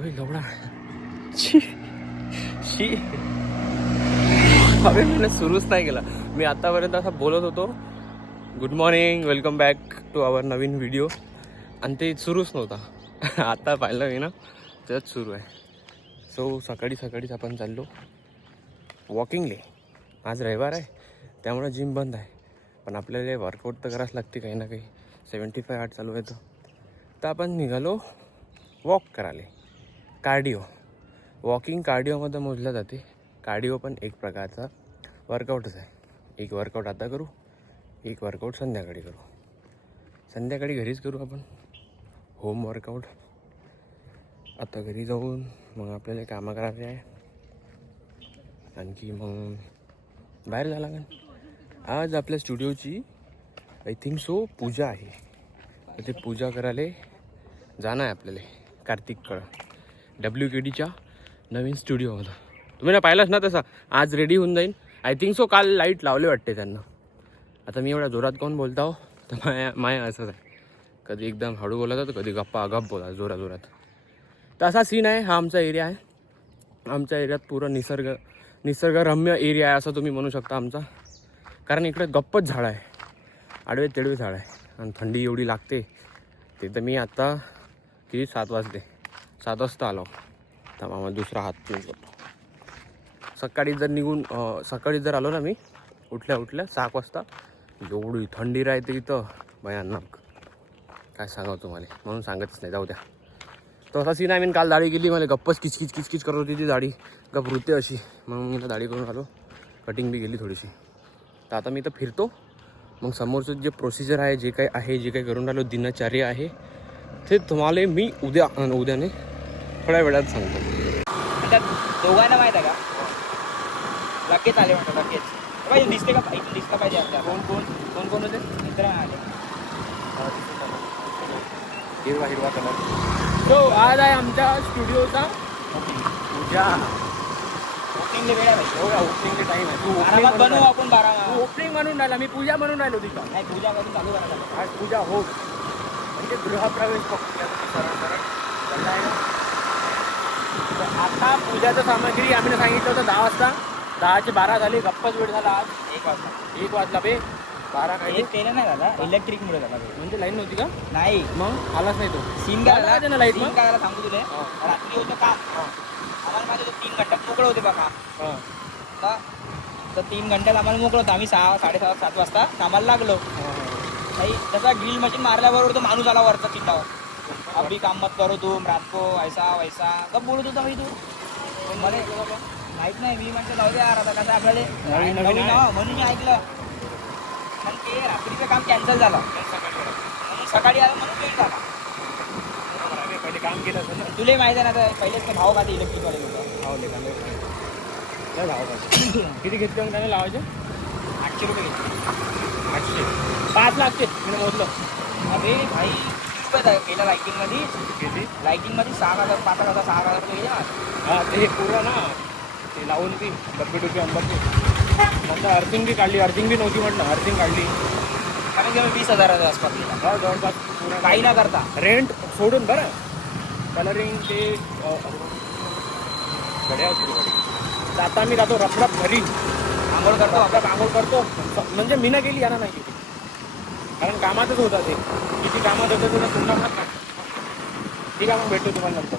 अबे गबडा शी शी अबे मी सुरूच नाही केला. मी आतापर्यंत असं बोलत होतो good morning welcome back to our नवीन व्हिडिओ आणि ते सुरूच नव्हता. आता पाहिलं मी ना त्यात सुरू आहे. सो सकाळीच आपण चाललो वॉकिंगले. आज रविवार आहे त्यामुळे जिम बंद आहे, पण आपल्याला वर्कआउट तर करावंच लागते काही ना काही. 75 8 चालू आहे तर आपण निघालो वॉक करायला. कार्डिओ वॉकिंग कार्डिओमध्ये मोजलं जाते. कार्डिओ पण एक प्रकारचा वर्कआउटच आहे. एक वर्कआउट आता करू, एक वर्कआउट संध्याकाळी करू. संध्याकाळी घरीच करू आपण होम वर्कआउट. आता घरी जाऊन मग आपल्याला कामं करायचे आहे, आणखी मग बाहेर जायला लागेल. आज आपल्या स्टुडिओची आय थिंक सो पूजा आहे, तर ते पूजा करायला जाणं आहे आपल्याला कार्तिककडं WKDच्या नवीन स्टुडिओमध्ये. तुम्ही ना पाहिलंच ना तसा आज रेडी होऊन जाईन. आय थिंक सो काल लाईट लावले वाटते त्यांना. आता मी एवढ्या जोरात कोण बोलता हो, तर माया असंच आहे. कधी एकदम हळू बोलत तर कधी गप्पा बोला जोरात. तर असा सीन आहे. हा आमचा एरिया आहे. आमच्या एरियात पुरं निसर्गरम्य एरिया आहे असं तुम्ही म्हणू शकता आमचा. कारण इकडे गप्पच झाड आहे, आडवे तेडवे झाड आहे आणि थंडी एवढी लागते. ते तर मी आत्ता किती 7 वाजता आलो. तर मामा दुसरा हात पिऊन करतो. सकाळी जर आलो ना मी उठल्या 6 वाजता, एवढी थंडी राहते इथं भयानक. काय सांगावं तुम्हाला, म्हणून सांगतच नाही, जाऊ द्या. तो असा सीन आहे. मी काल दाढी केली, मला गप्पच किचकिच करत होती ती दाढी, गप रुते अशी. म्हणून मी दाढी करून आलो, कटिंग बी गेली थोडीशी. तर आता मी इथं फिरतो. मग समोरचं जे प्रोसिजर आहे, जे काही करून राहिलो, दिनचर्या आहे, ते तुम्हाला मी उद्याने थोड्या वेळात सांगतो. दोघांना माहीत आहे का, लगेच आले म्हणतात लगेच पाहिजे. दिसते का इथून दिसलं पाहिजे आपल्या. कोण होते मित्र आले. हिरवा कलर. तो आज आहे आमच्या स्टुडिओचा पूजा. ओपनिंगला वेळ आहे. हो का, ओपनिंगचे टाईम आहे. तू बारामात बनवू आपण. तू ओपनिंग म्हणून राहिला, मी पूजा म्हणून राहिलो तिथं. नाही, पूजा करून चालू करायला. आज पूजा हो, म्हणजे गृहप्रवेश सरळ आहे ना. तर आता पूजाचं सामग्री आम्ही सांगितलं होतं 10 वाजता. 10 चे 12 झाले. गप्पच वेळ झाला. आज 1 वाजला बे. 12 काही तेल नाही झाला, इलेक्ट्रिकमुळे झाला. म्हणजे लाईन नव्हती का? नाही, मग आलाच नाही तो सीन काय ना लाईट. सीन काय सांगू तुला. रात्री होतं काम, आम्हाला माहिती होतं 3 घंट्यात मोकळं होते बघा. तर 3 घंट्यात आम्हाला मोकळं होतं. आम्ही 6 साडेसहा 7 वाजता कामाला लागलो. काही जसा ड्रिल मशीन मारल्याबरोबर तो माणूस आला वरचा चिंतावर. अभी काम मत करो तुम, रात को ऐसा वैसा कब बोलत होता भाई तू. मला माहित नाही. मी म्हटलं जाऊ द्या यार, आता कसं आपल्याला म्हणून मी ऐकलं. पण ते रात्रीचं काम कॅन्सल झालं, म्हणून सकाळी आलं, म्हणून वेळ झाला. पहिले काम केलं असेल ना तुलाही माहिती आहे ना. तर पहिलेच ते भाव खाते इलेक्ट्रिकवाले लोक. किती घेतले मग त्याने लावायचे? 800 रुपये घेतले. 800 5 लागते मी मोजलं. अरे भाई रुपये गेल्या लायटिंगमध्ये. किती लायटिंगमध्ये 6,000 5,000 6,000 रुपये गेले. हां, ते पूर्ण ना ते लावून ती डब्बे अंबाची. नंतर अर्थिंग बी काढली. अर्थिंग बी नव्हती म्हटलं, अर्थिंग काढली. कारण की 20,000 आसपास गेला. जवळपास पूर्ण काही न करता रेंट सोडून बरं. कलरिंग ते गड्या गाडी. आता मी जातो रपरप घरी, आंघोळ करतो. आपल्यात आंघोळ करतो. म्हणजे मी ना गेली यांना नाही गेली, कारण कामातच होता ते. किती कामात होतं तुला तुमचा. ठीक आहे, मग भेटतो तुम्हाला नंतर.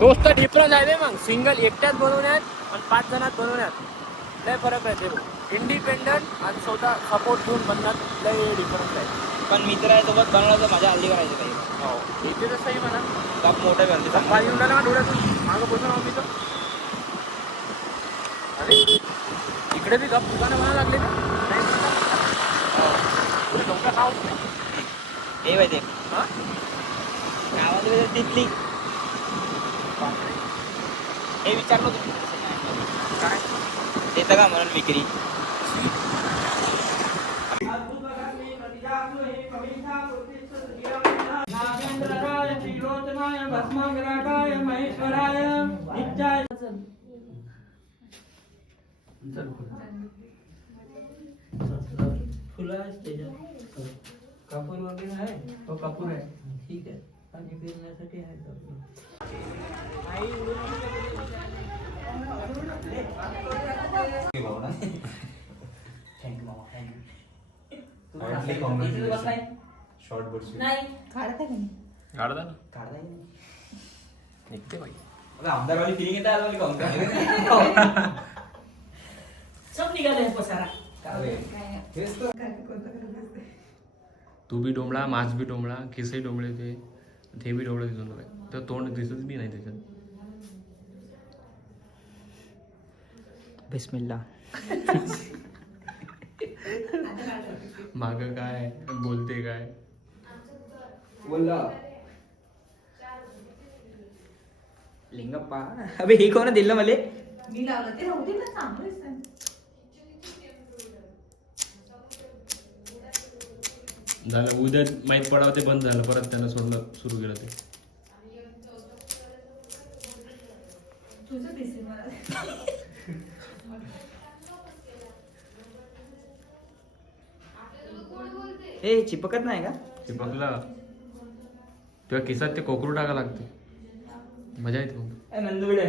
दोस्त डिफरन्स आहे रे. मग सिंगल एकट्यात बनवण्यात आणि 5 जणात बनवण्यात लय फरक आहे. ते इंडिपेंडंट आणि स्वतः सपोर्ट घेऊन बनण्यात लय डिफरन्स आहे. पण मित्रासोबत बनवलं मजा हल्ली करायची काही. हो, इथे तर सही म्हणा. कप मोठे बनते. पाणी येऊन राहिला ना डोळ्यातून. मागं बसून आहो मी तर. अरे इकडे बी गप दुकानं म्हणा लागले का? नाही डोक्या खाऊ हे माहिती हां गावामध्ये तिथली हे विचारलं तुम्ही काय देतं का म्हणून विक्री. फुलं कापूर वगैरे आहे. तो कापूर आहे, ठीक आहे. पाणी पिण्यासाठी आहे. थँक्यू मामा थँक्यू शॉर्ट बर्ड नाही काढत आहे की काढता ना काढता येईल. निघते बाई मला आमदारवाली फिलिंग येत आहे काउंटर सब निघाले पसारा तू बी डोंबळा माझ बी डोंबळा केसही डोंबळे ते बी डोंबळे दिसून काय तर तोंड दिसत बी नाही त्याच्यात बिस्मिल्ला माग काय बोलते काय बोलला लिंगप्पा अबे हे कोण दिलं मला मी लावलं ते राहू दे ना चांगलं आहे. झालं उद्या माहीत पडावं ते बंद झालं परत त्यानं सोडलं सुरू केलं ते तुझं दिसेल मला ए चिपकत नाही का चिपकलं तुझ्या केसात ते कोकरू टाका लागते मजा येते मग नंदुकडे